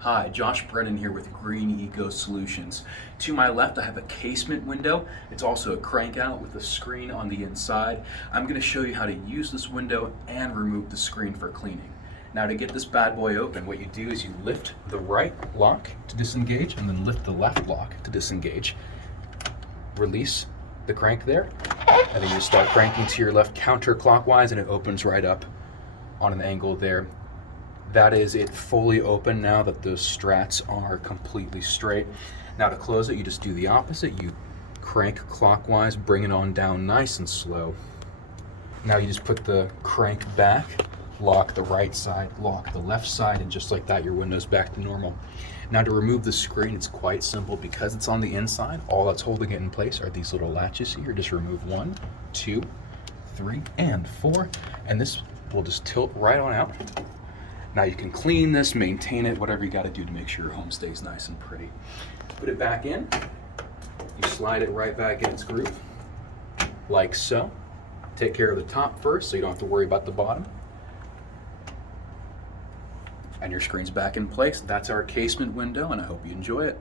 Hi, Josh Brennan here with Green Eco Solutions. To my left, I have a casement window. It's also a crank out with a screen on the inside. I'm going to show you how to use this window and remove the screen for cleaning. Now, to get this bad boy open, what you do is you lift the right lock to disengage and then lift the left lock to disengage. Release the crank there, and then you start cranking to your left counterclockwise and it opens right up on an angle there. That is it fully open now that those struts are completely straight. Now to close it, you just do the opposite. You crank clockwise, bring it on down nice and slow. Now you just put the crank back, lock the right side, lock the left side, and just like that, your window's back to normal. Now to remove the screen, it's quite simple because it's on the inside. All that's holding it in place are these little latches here. Just remove 1, 2, 3, and 4, and this will just tilt right on out. Now you can clean this, maintain it, whatever you got to do to make sure your home stays nice and pretty. Put it back in. You slide it right back in its groove, like so. Take care of the top first so you don't have to worry about the bottom. And your screen's back in place. That's our casement window, and I hope you enjoy it.